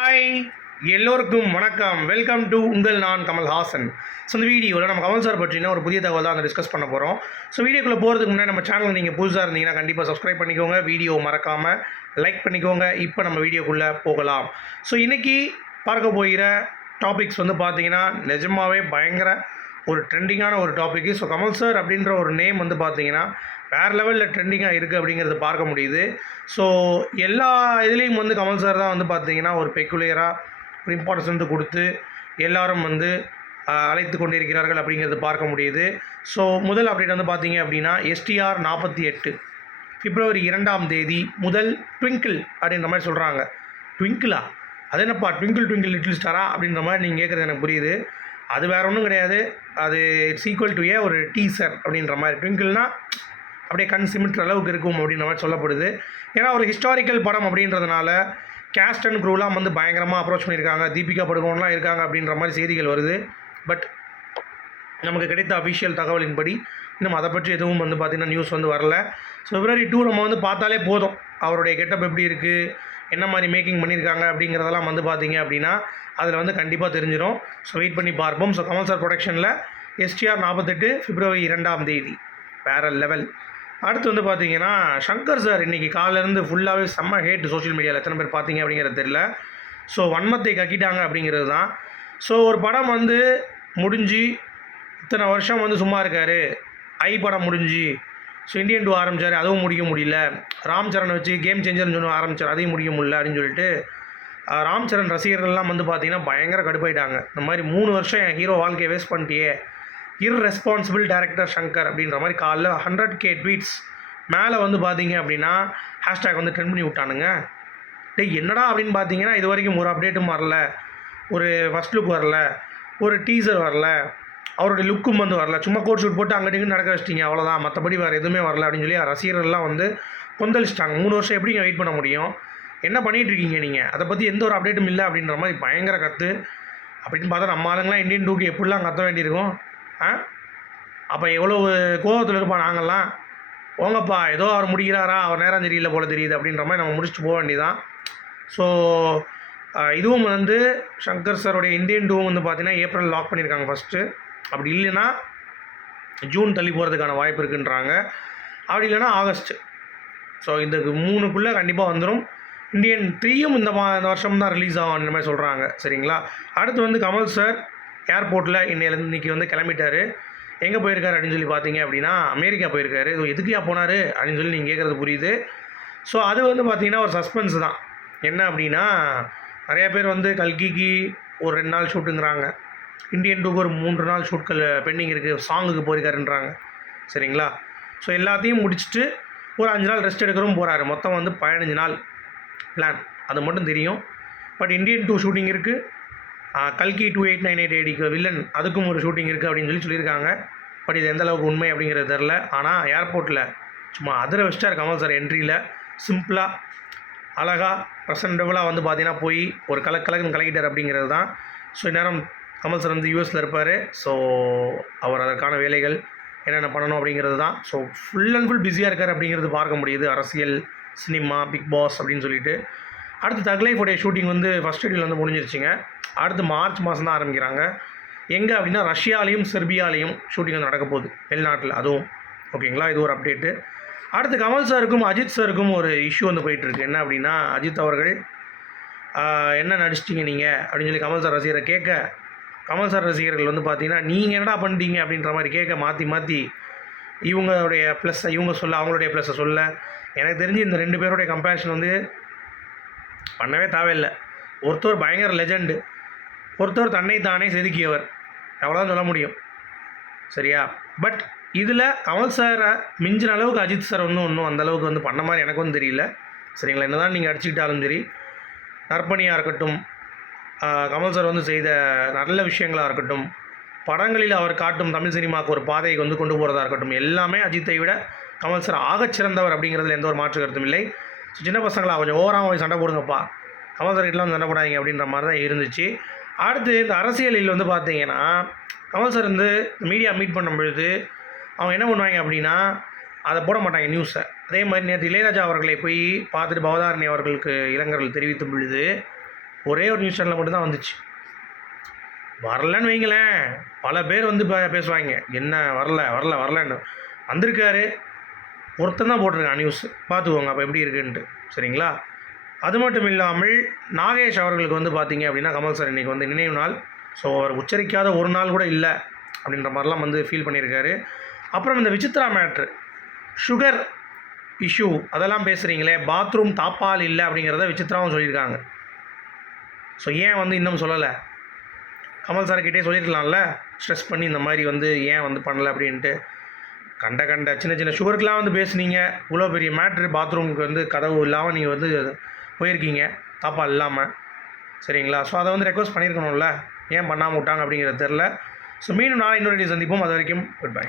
Hi எல்லோருக்கும் வணக்கம். Welcome to உங்கள் நான் கமல்ஹாசன். ஸோ இந்த வீடியோவில் நம்ம கமல் சார் பற்றினா ஒரு புதிய தகவல் தான் டிஸ்கஸ் பண்ண போகிறோம் ஸோ வீடியோக்குள்ளே போகிறதுக்கு முன்னாடி நம்ம சேனல் நீங்கள் புதுசாக இருந்தீங்கன்னா கண்டிப்பாக சப்ஸ்கிரைப் பண்ணிக்கோங்க. வீடியோ மறக்காமல் லைக் பண்ணிக்கோங்க. இப்போ நம்ம வீடியோக்குள்ளே போகலாம். ஸோ இன்றைக்கி பார்க்க போகிற டாபிக்ஸ் வந்து பார்த்தீங்கன்னா நிஜமாவே பயங்கர ஒரு ட்ரெண்டிங்கான ஒரு டாபிக் ஸோ கமல் சார் அப்படின்ற ஒரு நேம் வந்து பார்த்தீங்கன்னா வேறு லெவலில் ட்ரெண்டிங்காக இருக்குது அப்படிங்கிறத பார்க்க முடியுது. ஸோ எல்லா இதுலேயும் வந்து கமல் சார் தான் வந்து பார்த்தீங்கன்னா ஒரு பெக்குலியராக ஒரு இம்பார்ட்டன்ஸ் வந்து கொடுத்து எல்லாரும் வந்து அழைத்து கொண்டிருக்கிறார்கள் அப்படிங்கிறது பார்க்க முடியுது. ஸோ முதல் அப்டேட் வந்து பார்த்தீங்க அப்படின்னா எஸ்டிஆர் நாற்பத்தி எட்டு. பிப்ரவரி இரண்டாம் தேதி முதல் ட்விங்கிள் அப்படின்ற மாதிரி சொல்கிறாங்க ட்விங்கிளா அது என்னப்பா? ட்விங்கிள் ட்விங்கிள் லிட்டில் ஸ்டாரா அப்படின்ற மாதிரி நீங்கள் கேட்குறது எனக்கு புரியுது. அது வேறு ஒன்றும் கிடையாது. அது சீக்வல் டு ஏ ஒரு டீசர் அப்படின்ற மாதிரி. ட்விங்கிள்னால் அப்படியே கண் சிமிட்டுற அளவுக்கு இருக்கும் அப்படின்ற மாதிரி சொல்லப்படுது. ஏன்னா ஒரு ஹிஸ்டாரிக்கல் படம் அப்படின்றதுனால கேஸ்ட் அண்ட் க்ரூலாம் வந்து பயங்கரமாக அப்ரோச் பண்ணியிருக்காங்க. தீபிகா படுகோன்லாம் இருக்காங்க அப்படின்ற மாதிரி செய்திகள் வருது. பட் நமக்கு கிடைத்த அஃபிஷியல் தகவலின்படி இன்னும் அதை பற்றி எதுவும் வந்து பார்த்திங்கன்னா நியூஸ் வந்து வரல. ஸோ பிப்ரவரி டூ நம்ம வந்து பார்த்தாலே போதும். அவருடைய கெட்டப் எப்படி இருக்குது என்ன மாதிரி மேக்கிங் பண்ணியிருக்காங்க? அப்படிங்கிறதெல்லாம் வந்து பார்த்தீங்க அப்படின்னா அதில் வந்து கண்டிப்பாக தெரிஞ்சிடும் ஸோ வெயிட் பண்ணி பார்ப்போம். ஸோ கமல் சார் ப்ரொடக்ஷனில் எஸ்டிஆர் நாற்பத்தெட்டு பிப்ரவரி இரண்டாம் தேதி. வேற லெவல் அடுத்து வந்து பார்த்தீங்கன்னா சங்கர் சார் இன்றைக்கி காலிலேருந்து ஃபுல்லாகவே செம்ம ஹேட் சோஷியல் மீடியாவில் எத்தனை பேர் பார்த்தீங்க அப்படிங்கிறது தெரியல. ஸோ வன்மத்தை கக்கிட்டாங்க அப்படிங்கிறது தான். ஸோ ஒரு படம் வந்து முடிஞ்சு இத்தனை வருஷம் வந்து சும்மா இருக்கார். ஐ படம் முடிஞ்சு. ஸோ இந்தியன் டூ ஆரம்பிச்சார். அதுவும் முடிக்க முடியல. ராம் சரண் வச்சு கேம் சேஞ்சர்னு சொல்லி ஆரம்பிச்சார். அதையும் முடிக்க முடியல அப்படின்னு சொல்லிட்டு ராம் சரண் ரசிகர்கள்லாம் வந்து பார்த்தீங்கன்னா பயங்கர கடுப்பாயிட்டாங்க. இந்த மாதிரி மூணு வருஷம் என் ஹீரோ வாழ்க்கையை வேஸ்ட் பண்ணிட்டியே. இர்ரெஸ்பான்சிபிள் டேரக்டர் சங்கர் அப்படின்ற மாதிரி காலைல ஹண்ட்ரட் கே ட்வீட்ஸ் மேலே வந்து பார்த்தீங்க அப்படின்னா ஹேஷ்டேக் வந்து ட்ரெண்ட் பண்ணி விட்டானுங்க. டேய் என்னடா அப்படின்னு பார்த்தீங்கன்னா இது வரைக்கும் ஒரு அப்டேட்டும் வரல. ஒரு ஃபஸ்ட் லுக் வரல. ஒரு டீசர் வரல. அவருடைய லுக்கும் வந்து வரல. சும்மா கோட் ஷூட் போட்டு அங்கிட்டு நடக்க வச்சிட்டீங்க அவ்வளோதான் மற்றபடி வேறு எதுவுமே வரல அப்படின்னு சொல்லி ரசிகர்கள்லாம் வந்து கொந்தளிச்சிட்டாங்க. மூணு வருஷம் எப்படிங்க வெயிட் பண்ண முடியும்? என்ன பண்ணிகிட்டு இருக்கீங்க நீங்கள் அதை பற்றி எந்த ஒரு அப்டேட்டும் இல்லை அப்படின்ற மாதிரி பயங்கர கற்று அப்படின்னு பார்த்தா நம்ம ஆளுங்களாம் இந்தியன் டூக்கு எப்படிலாம் கத்த வேண்டியிருக்கும்? ஆ? அப்போ எவ்வளோ கோபத்தில் இருப்பான் நாங்கள்லாம் போங்கப்பா ஏதோ அவர் முடிக்கிறாரா? அவர் நேரம் தெரியல போல் தெரியுது அப்படின்ற மாதிரி நம்ம முடிச்சுட்டு போக வேண்டியதான் ஸோ இதுவும் வந்து சங்கர் சாரோடைய இந்தியன் டூவும் வந்து பார்த்தீங்கன்னா ஏப்ரல் லாக் பண்ணியிருக்காங்க ஃபஸ்ட்டு அப்படி இல்லைன்னா ஜூன் தள்ளி போகிறதுக்கான வாய்ப்பு இருக்குன்றாங்க. அப்படி இல்லைன்னா ஆகஸ்ட் ஸோ இந்த மூணுக்குள்ளே கண்டிப்பாக வந்துடும் இந்தியன் த்ரீயும் இந்த மா இந்த வருஷம் தான் ரிலீஸ் ஆகும் அந்த மாதிரி சொல்கிறாங்க சரிங்களா? அடுத்து வந்து கமல் சார் ஏர்போர்ட்டில் இன்னையிலேருந்து இன்றைக்கி வந்து கிளம்பிட்டாரு. எங்கே போயிருக்காரு அப்படின்னு சொல்லி பார்த்தீங்க அப்படின்னா அமெரிக்கா போயிருக்காரு. இது எதுக்குயா போனார் அப்படின்னு சொல்லி நீங்கள் கேட்குறது புரியுது. ஸோ அது வந்து பார்த்தீங்கன்னா ஒரு சஸ்பென்ஸ் தான். என்ன அப்படின்னா நிறைய பேர் வந்து கல்கிக்கு ஒரு ரெண்டு நாள் ஷூட்டுங்கிறாங்க இந்தியன் டூக்கு ஒரு மூன்று நாள் ஷூட்கள் பெண்டிங் இருக்குது சாங்குக்கு போயிருக்காருன்றாங்க. சரிங்களா? ஸோ எல்லாத்தையும் முடிச்சுட்டு ஒரு அஞ்சு நாள் ரெஸ்ட் எடுக்கிறவும் போகிறாரு மொத்தம் வந்து பதினஞ்சு நாள் பிளான் அது மட்டும் தெரியும். பட் இந்தியன் டூ ஷூட்டிங் இருக்குது கல்கி டூ எயிட் நைன் எயிட் எயிடிக்கு வில்லன் அதுக்கும் ஒரு ஷூட்டிங் இருக்குது அப்படின்னு சொல்லி சொல்லியிருக்காங்க. பட் இது எந்த அளவுக்கு உண்மை அப்படிங்கிறது தெரில ஆனால் ஏர்போர்ட்டில் சும்மா அதிர வச்சிட்டார் கமல் சார் என்ட்ரியில் சிம்பிளாக அழகாக ப்ரெசன்டபுளாக வந்து பார்த்தீங்கன்னா போய் ஒரு கலக் கலக்குன்னு கலக்கிட்டார் அப்படிங்கிறது தான். ஸோ இந்நேரம் கமல் சார் வந்து யூஎஸில் இருப்பார். ஸோ அவர் அதற்கான வேலைகள் என்னென்ன பண்ணணும் அப்படிங்கிறது தான். ஸோ ஃபுல் அண்ட் ஃபுல் பிஸியாக இருக்கார் அப்படிங்கிறது பார்க்க முடியுது. அரசியல் சினிமா பிக் பாஸ் அப்படின்னு சொல்லிட்டு. அடுத்து தக்லைஃபோடைய ஷூட்டிங் வந்து ஃபஸ்ட் ஷெடியூல் வந்து முடிஞ்சிருச்சுங்க. அடுத்து மார்ச் மாதம் தான் ஆரம்பிக்கிறாங்க. எங்கே அப்படின்னா ரஷ்யாலையும் செர்பியாலையும் ஷூட்டிங் வந்து நடக்க போகுது. வெளிநாட்டில். அதுவும் ஓகேங்களா இது ஒரு அப்டேட்டு அடுத்து கமல் சாருக்கும் அஜித் சாருக்கும் ஒரு இஷ்யூ வந்து போயிட்டுருக்கு. என்ன அப்படின்னா அஜித் அவர்கள் என்ன நடிச்சிட்டிங்க நீங்கள் அப்படின்னு சொல்லி கமல் சார் ரசிகரை கேட்க கமல் சார் ரசிகர்கள் வந்து பார்த்தீங்கன்னா நீங்கள் என்னடா பண்ணிட்டீங்க? அப்படின்ற மாதிரி கேட்க மாற்றி மாற்றி இவங்களுடைய ப்ளஸ்ஸை இவங்க சொல்ல அவங்களுடைய ப்ளஸ்ஸை சொல்ல எனக்கு தெரிஞ்சு இந்த ரெண்டு பேருடைய கம்பேரிஷன் வந்து பண்ணவே தேவையில்லை. ஒருத்தர் பயங்கர லெஜண்டு ஒருத்தர் தன்னை தானே செதுக்கியவர். அவ்வளோதான் சொல்ல முடியும். சரியா? பட் இதில் கமல் சாரை மிஞ்சின அளவுக்கு அஜித் சார் ஒன்றும் ஒன்றும் அந்த அளவுக்கு வந்து பண்ண மாதிரி எனக்கும் தெரியல. சரிங்களா? என்ன தான் நீங்கள் அடிச்சுக்கிட்டாலும் சரி நற்பணியாக இருக்கட்டும் கமல் சார் வந்து செய்த நல்ல விஷயங்களாக இருக்கட்டும் படங்களில் அவர் காட்டும் தமிழ் சினிமாவுக்கு ஒரு பாதையை வந்து கொண்டு போகிறதா இருக்கட்டும் எல்லாமே அஜித்தை விட கமல் சார் ஆகச் சிறந்தவர் அப்படிங்கிறதுல எந்த ஒரு மாற்று கருத்தும் இல்லை. சின்ன பசங்களா கொஞ்சம் ஓவராக போய் சண்டை போடுங்கப்பா. கமல் சார் கிட்டலாம் சண்டை போடாதீங்க அப்படின்ற மாதிரி தான் இருந்துச்சு. அடுத்து இந்த அரசியலில் வந்து பார்த்தீங்கன்னா கமல் சார் வந்து மீடியா மீட் பண்ணும் பொழுது அவங்க என்ன பண்ணுவாங்க அப்படின்னா அதை போட மாட்டாங்க நியூஸை அதே மாதிரி நேற்று இளையராஜா அவர்களை போய் பார்த்துட்டு பவதாரணி அவர்களுக்கு இளைஞர்கள் தெரிவித்தும் பொழுது ஒரே ஒரு நியூஸ் சேனலில் மட்டும்தான் வந்துச்சு. வரலன்னு வைங்களேன். பல பேர் வந்து பே- பேசுவாங்க. என்ன வரல வரல வரலன்னு. வந்திருக்காரு. ஒருத்தன் தான் போட்டிருக்கான் நியூஸ் பார்த்துக்கோங்க அப்போ எப்படி இருக்குன்ட்டு. சரிங்களா? அது மட்டும் இல்லாமல் நாகேஷ் அவர்களுக்கு வந்து பார்த்தீங்க அப்படின்னா கமல் சார் இன்றைக்கி வந்து நினைவு நாள். ஸோ அவர் உச்சரிக்காத ஒரு நாள் கூட இல்லை அப்படின்ற மாதிரிலாம் வந்து ஃபீல் பண்ணியிருக்காரு. அப்புறம் இந்த விசித்ரா மேட்ரு சுகர் இஷ்யூ அதெல்லாம் பேசுகிறீங்களே பாத்ரூம் தாப்பால் இல்லை அப்படிங்கிறத விசித்ராவும் சொல்லியிருக்காங்க. ஸோ ஏன் வந்து இன்னும் சொல்லலை? கமல் சார்கிட்டே சொல்லியிருக்கலாம்ல? ஸ்ட்ரெஸ் பண்ணி இந்த மாதிரி வந்து ஏன் வந்து பண்ணலை அப்படின்ட்டு. கண்ட கண்ட சின்ன சின்ன சுகருக்கெலாம் வந்து பேசுனீங்க. இவ்வளோ பெரிய மேட்ரு பாத்ரூமுக்கு வந்து கதவு இல்லாமல் நீங்கள் வந்து போயிருக்கீங்க. தாப்பா இல்லாமல் சரிங்களா? ஸோ அதை வந்து ரெக்வஸ்ட் பண்ணியிருக்கணும்ல. ஏன் பண்ணாமல் விட்டாங்க அப்படிங்கிறது தெரில ஸோ மீண்டும் நான் இன்னொரு சந்திப்போம். அது வரைக்கும் குட் பை